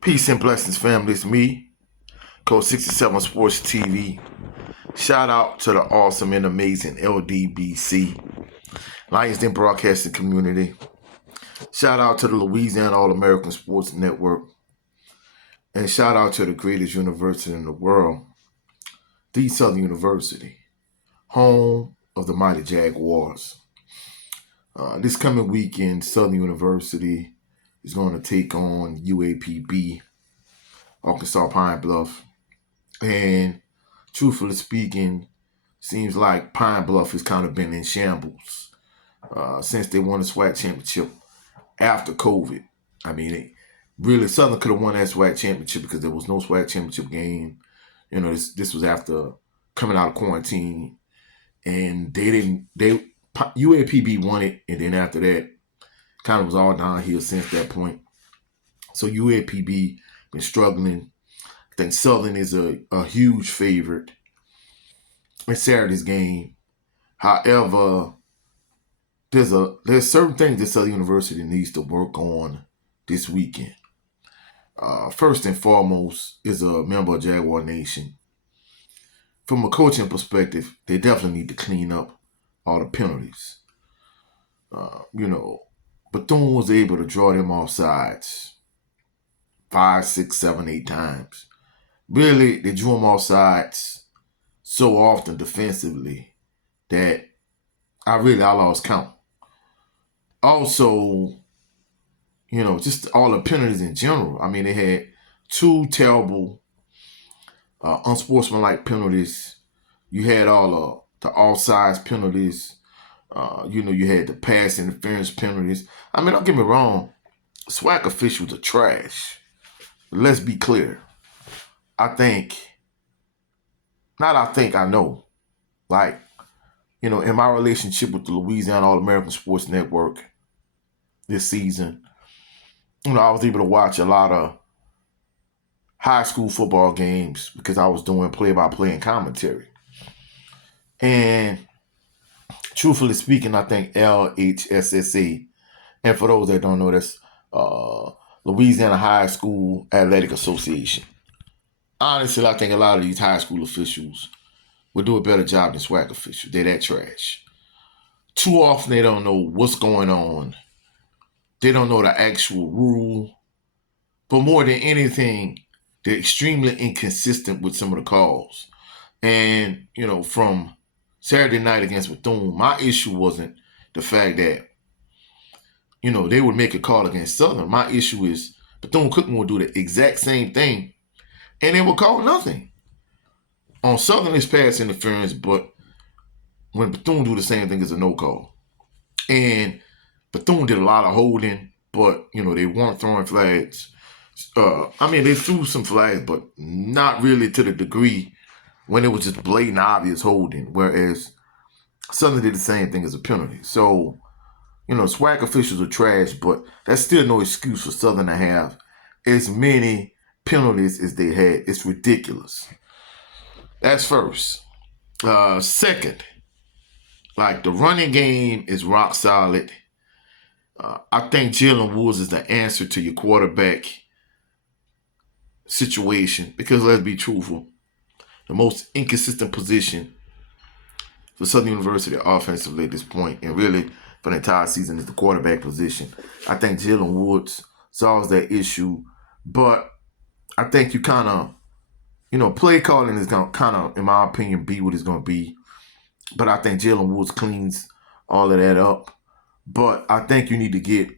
Peace and blessings, family. It's me, Coach 67 Sports TV. Shout out to the awesome and amazing LDBC, Lions Den Broadcasting Community. Shout out to the Louisiana All-American Sports Network. And shout out to the greatest university in the world, the Southern University, home of the mighty Jaguars. This coming weekend, Southern University is going to take on UAPB, Arkansas Pine Bluff. And truthfully speaking, seems like Pine Bluff has kind of been in shambles since they won the SWAC championship after COVID. I mean, really, Southern could have won that SWAC championship because there was no SWAC championship game. You know, this was after coming out of quarantine, and UAPB won it, and then after that, kind of was all downhill since that point. So UAPB been struggling. I think Southern is a huge favorite in Saturday's game. However, there's certain things that Southern University needs to work on this weekend. First and foremost is a member of Jaguar Nation. From a coaching perspective, they definitely need to clean up all the penalties. Bethune was able to draw them off sides 5, 6, 7, 8 times. Really, they drew them off sides so often defensively that I lost count. Also, just all the penalties in general. I mean, they had 2 terrible unsportsmanlike penalties. You had all the offsides penalties. You had the pass interference penalties. I mean, don't get me wrong. SWAC officials are trash. But let's be clear. I know. In my relationship with the Louisiana All-American Sports Network this season, I was able to watch a lot of high school football games because I was doing play-by-play and commentary. And truthfully speaking, I think LHSSA, and for those that don't know, that's Louisiana High School Athletic Association. Honestly, I think a lot of these high school officials would do a better job than SWAC officials. They're that trash. Too often they don't know what's going on. They don't know the actual rule. But more than anything, they're extremely inconsistent with some of the calls. And, from Saturday night against Bethune, my issue wasn't the fact that, they would make a call against Southern. My issue is Bethune-Cookman would do the exact same thing, and they would call nothing. On Southern, it's pass interference, but when Bethune do the same thing, it's a no call. And Bethune did a lot of holding, but, they weren't throwing flags. They threw some flags, but not really to the degree when it was just blatant, obvious holding, whereas Southern did the same thing as a penalty. So, SWAC officials are trash, but that's still no excuse for Southern to have as many penalties as they had. It's ridiculous. That's first. Second, the running game is rock solid. I think Jalen Woods is the answer to your quarterback situation because, let's be truthful, the most inconsistent position for Southern University offensively at this point, and really for the entire season, is the quarterback position. I think Jalen Woods solves that issue, but I think you kind of, play calling is going to kind of, in my opinion, be what it's going to be. But I think Jalen Woods cleans all of that up. But I think you need to get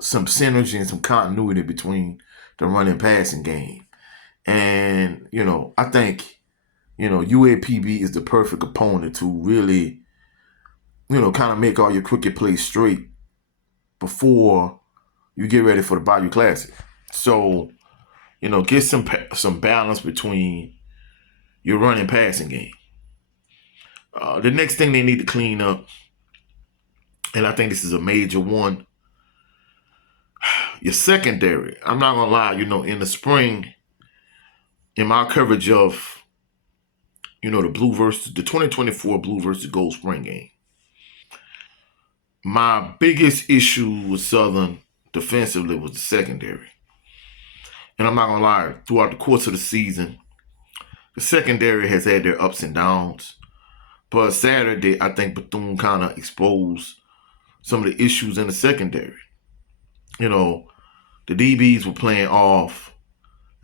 some synergy and some continuity between the running passing game. And, I think, UAPB is the perfect opponent to really, kind of make all your cricket plays straight before you get ready for the Bayou Classic. So, get some balance between your running passing game. The next thing they need to clean up, and I think this is a major one, your secondary. I'm not going to lie, in the spring, in my coverage of, the the 2024 Blue versus Gold spring game, my biggest issue with Southern defensively was the secondary. And I'm not going to lie, throughout the course of the season, the secondary has had their ups and downs. But Saturday, I think Bethune kind of exposed some of the issues in the secondary. You know, the DBs were playing off.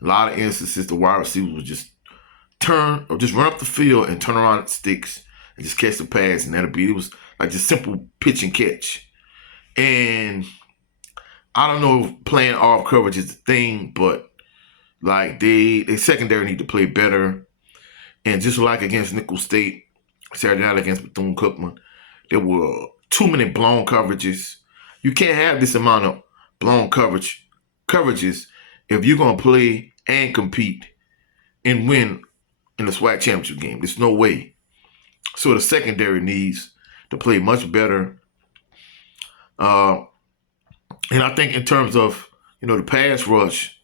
A lot of instances, the wide receivers would just turn or just run up the field and turn around at sticks and just catch the pass, and it was like just simple pitch and catch. And I don't know if playing off coverage is the thing, but like they secondary need to play better. And just like against Nicholls State Saturday night against Bethune-Cookman, there were too many blown coverages. You can't have this amount of blown coverages if you're gonna play and compete and win in the SWAC championship game. There's no way. So the secondary needs to play much better. And I think in terms of, the pass rush,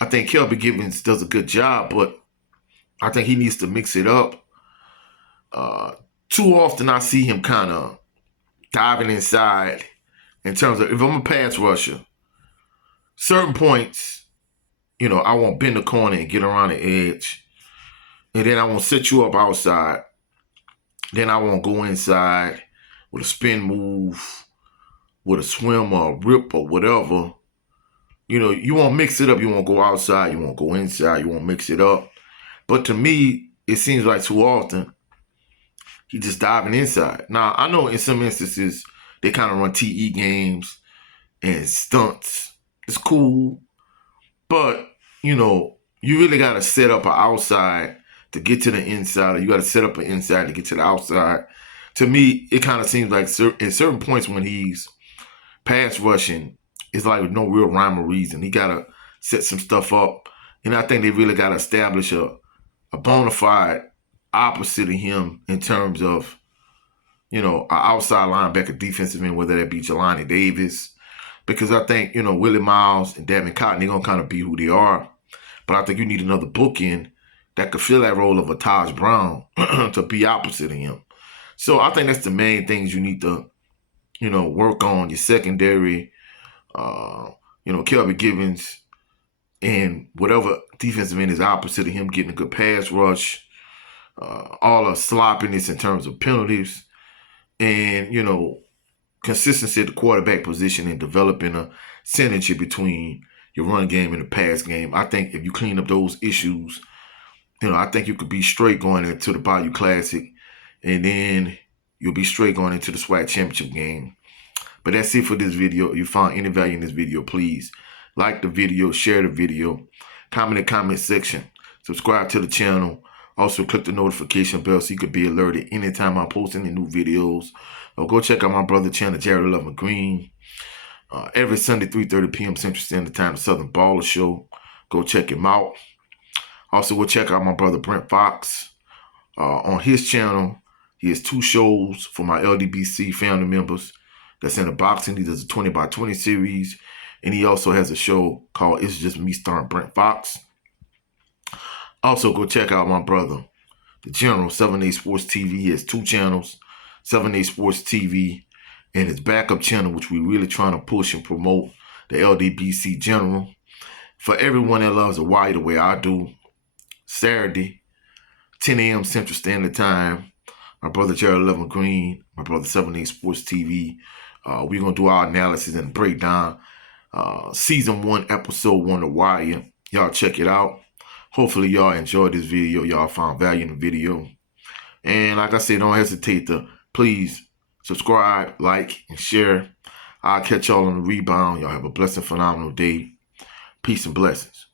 I think Kelby Givens does a good job, but I think he needs to mix it up. Too often I see him kind of diving inside in terms of, if I'm a pass rusher, certain points, I won't bend the corner and get around the edge. And then I won't set you up outside. Then I won't go inside with a spin move, with a swim or a rip or whatever. You won't mix it up. You won't go outside. You won't go inside. You won't mix it up. But to me, it seems like too often he's just diving inside. Now, I know in some instances they kind of run TE games and stunts. It's cool. But, you really got to set up an outside to get to the inside, or you got to set up an inside to get to the outside. To me, it kind of seems like at certain points when he's pass rushing, it's like no real rhyme or reason. He got to set some stuff up. And I think they really got to establish a bona fide opposite of him in terms of, an outside linebacker defensive end, whether that be Jelani Davis. Because I think, Willie Miles and Davin Cotton, they're going to kind of be who they are. But I think you need another bookend that could fill that role of a Taj Brown to be opposite of him. So I think that's the main things you need to, work on. Your secondary, Kelby Givens, and whatever defensive end is opposite of him, getting a good pass rush, all the sloppiness in terms of penalties, and, consistency at the quarterback position and developing a synergy between your run game and the pass game. I think if you clean up those issues, I think you could be straight going into the Bayou Classic, and then you'll be straight going into the SWAC championship game. But that's it for this video. If you found any value in this video, please like the video, share the video, comment in the comment section, subscribe to the channel. Also, click the notification bell so you could be alerted anytime I post any new videos. Or go check out my brother's channel, Jared 11 Green. Every Sunday, 3:30 p.m. Central Standard Time, the Southern Baller Show. Go check him out. Also, go check out my brother Brent Fox. On his channel, he has 2 shows for my LDBC family members. That's in the boxing. He does a 20x20 series. And he also has a show called It's Just Me starring Brent Fox. Also, go check out my brother, the General, 7A Sports TV. He has 2 channels, 7A Sports TV and his backup channel, which we're really trying to push and promote, the LDBC General. For everyone that loves the wire the way I do, Saturday, 10 a.m. Central Standard Time, my brother Jared 11 Green, my brother 7A Sports TV, we're going to do our analysis and breakdown. Season 1, Episode 1 of Wire. Y'all check it out. Hopefully y'all enjoyed this video. Y'all found value in the video. And like I said, don't hesitate to please subscribe, like, and share. I'll catch y'all on the rebound. Y'all have a blessed, phenomenal day. Peace and blessings.